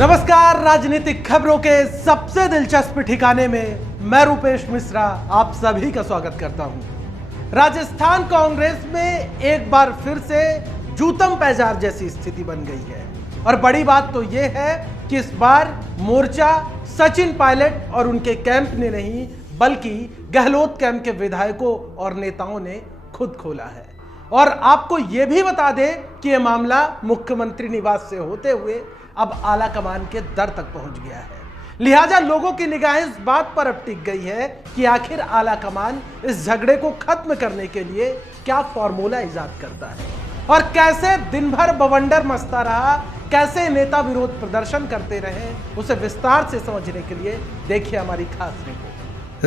नमस्कार, राजनीतिक खबरों के सबसे दिलचस्प ठिकाने में मैं रूपेश मिश्रा आप सभी का स्वागत करता हूं। राजस्थान कांग्रेस में एक बार फिर से जूतम पैजार जैसी स्थिति बन गई है और बड़ी बात तो यह है कि इस बार मोर्चा सचिन पायलट और उनके कैंप ने नहीं बल्कि गहलोत कैंप के विधायकों और नेताओं ने खुद खोला है। और आपको यह भी बता दें कि यह मामला मुख्यमंत्री निवास से होते हुए अब आला कमान के दर तक पहुंच गया है। लिहाजा लोगों की निगाहें इस बात पर अब टिक गई है कि आखिर आला कमान इस झगड़े को खत्म करने के लिए क्या फॉर्मूला इजाद करता है और कैसे दिन भर बवंडर मचता रहा, कैसे नेता विरोध प्रदर्शन करते रहे, उसे विस्तार से समझने के लिए देखिए हमारी खास रिपोर्ट।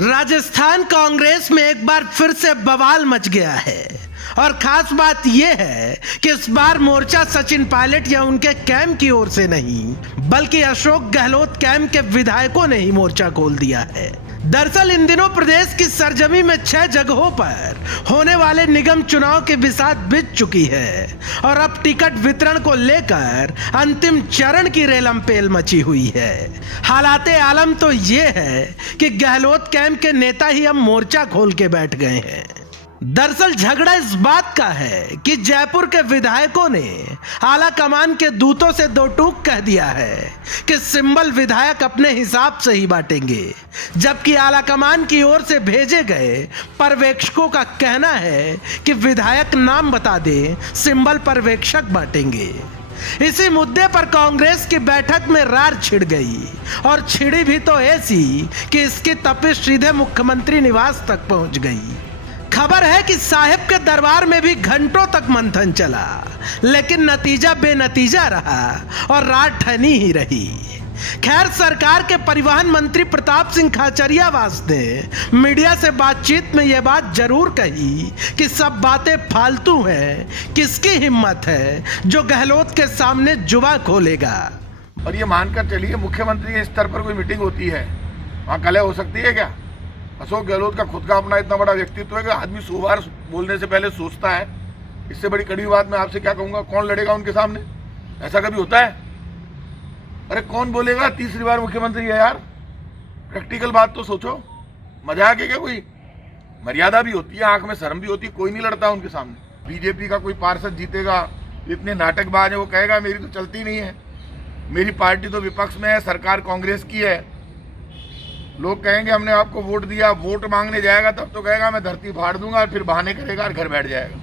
राजस्थान कांग्रेस में एक बार फिर से बवाल मच गया है और खास बात यह है कि इस बार मोर्चा सचिन पायलट या उनके कैंप की ओर से नहीं बल्कि अशोक गहलोत कैंप के विधायकों ने ही मोर्चा खोल दिया है। दरअसल इन दिनों प्रदेश की सरजमी में 6 जगहों पर होने वाले निगम चुनाव की बिसात बीत चुकी है और अब टिकट वितरण को लेकर अंतिम चरण की रेलमपेल मची हुई है। हालाते आलम तो ये है कि गहलोत कैंप के नेता ही अब मोर्चा खोल के बैठ गए हैं। दरअसल झगड़ा इस बात का है कि जयपुर के विधायकों ने आला कमान के दूतों से दो टूक कह दिया है कि सिंबल विधायक अपने हिसाब से ही बांटेंगे, जबकि आला कमान की ओर से भेजे गए पर्यवेक्षकों का कहना है कि विधायक नाम बता दे, सिंबल पर्यवेक्षक बांटेंगे। इसी मुद्दे पर कांग्रेस की बैठक में रार छिड़ गई और छिड़ी भी तो ऐसी कि इसकी तपिश सीधे मुख्यमंत्री निवास तक पहुंच गई। खबर है कि साहिब के दरबार में भी घंटों तक मंथन चला, लेकिन नतीजा बेनतीजा रहा और रात ठनी ही रही। खैर, सरकार के परिवहन मंत्री प्रताप सिंह खाचरियावास ने मीडिया से बातचीत में यह बात जरूर कही कि सब बातें फालतू हैं, किसकी हिम्मत है जो गहलोत के सामने जुबा खोलेगा। और ये मानकर चलिए मुख्यमंत्री के स्तर पर कोई मीटिंग होती है, वहाँ कलह हो सकती है क्या? अशोक गहलोत का खुद का अपना इतना बड़ा व्यक्तित्व है कि आदमी 100 बार बोलने से पहले सोचता है। इससे बड़ी कड़वी बात मैं आपसे क्या कहूँगा, कौन लड़ेगा उनके सामने? ऐसा कभी होता है? अरे कौन बोलेगा? तीसरी बार मुख्यमंत्री है यार, प्रैक्टिकल बात तो सोचो। मजाक है क्या? कोई मर्यादा भी होती है, आंख में शर्म भी होती है। कोई नहीं लड़ता उनके सामने। बीजेपी का कोई पार्षद जीतेगा, इतने नाटकबाज है, वो कहेगा मेरी तो चलती नहीं है, मेरी पार्टी तो विपक्ष में है, सरकार कांग्रेस की है। लोग कहेंगे हमने आपको वोट दिया, वोट मांगने जाएगा तब तो कहेगा मैं धरती फाड़ दूंगा और फिर बहाने करेगा और घर बैठ जाएगा।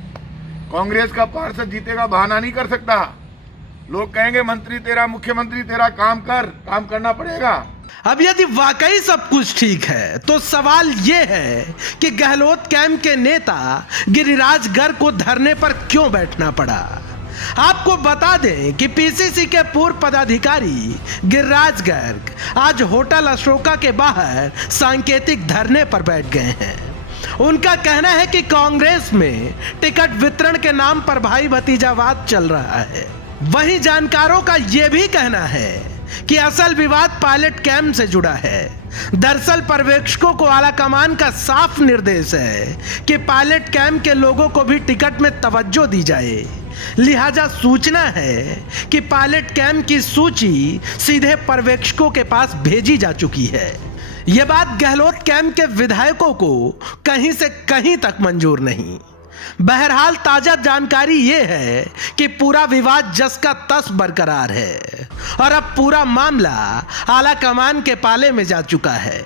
कांग्रेस का पार्षद जीतेगा, बहाना नहीं कर सकता। लोग कहेंगे मंत्री तेरा, मुख्यमंत्री तेरा, काम कर, काम करना पड़ेगा। अब यदि वाकई सब कुछ ठीक है तो सवाल यह है कि गहलोत कैंप के नेता गिरिराज गर्ग को धरने पर क्यों बैठना पड़ा। आपको बता दें कि पीसीसी के पूर्व पदाधिकारी गिरिराज गर्ग आज होटल अशोका के बाहर सांकेतिक धरने पर बैठ गए हैं। उनका कहना है कि कांग्रेस में टिकट वितरण के नाम पर भाई भतीजावाद चल रहा है। वहीं जानकारों का यह भी कहना है कि असल विवाद पायलट कैंप से जुड़ा है। दरअसल पर्यवेक्षकों को आला कमान का साफ निर्देश है कि पायलट कैंप के लोगों को भी टिकट में तवज्जो दी जाए। लिहाजा सूचना है कि पायलट कैंप की सूची सीधे पर्यवेक्षकों के पास भेजी जा चुकी है। यह बात गहलोत कैंप के विधायकों को कहीं से कहीं तक मंजूर नहीं। बहरहाल ताजा जानकारी यह है कि पूरा विवाद जस का तस बरकरार है और अब पूरा मामला आला कमान के पाले में जा चुका है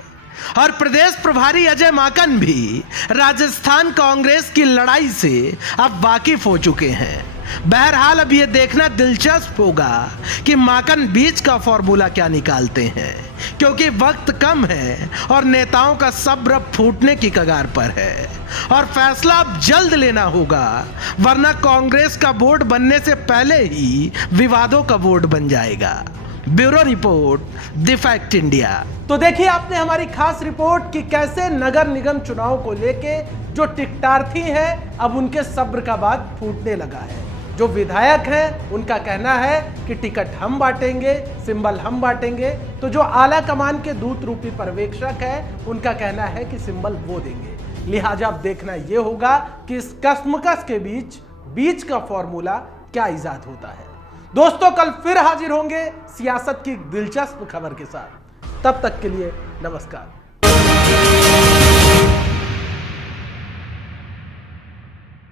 और प्रदेश प्रभारी अजय माकन भी राजस्थान कांग्रेस की लड़ाई से अब वाकिफ हो चुके हैं। बहरहाल अब यह देखना दिलचस्प होगा कि माकन बीच का फॉर्मूला क्या निकालते हैं, क्योंकि वक्त कम है और नेताओं का सब्र फूटने की कगार पर है और फैसला अब जल्द लेना होगा, वरना कांग्रेस का बोर्ड बनने से पहले ही विवादों का बोर्ड बन जाएगा। Bureau report, the fact India. तो देखिए आपने हमारी खास रिपोर्ट कि कैसे नगर निगम चुनाव को लेके जो टिकटार्थी हैं अब उनके सब्र का बात फूटने लगा है। जो विधायक हैं उनका कहना है कि टिकट हम बांटेंगे, सिंबल हम बांटेंगे, तो जो आला कमान के दूत रूपी पर्यवेक्षक है उनका कहना है कि सिंबल वो देंगे। लिहाजा अब देखना यह होगा कि इस कश्मकश के बीच का फॉर्मूला क्या इजाद होता है। दोस्तों कल फिर हाजिर होंगे सियासत की दिलचस्प खबर के साथ। तब तक के लिए नमस्कार।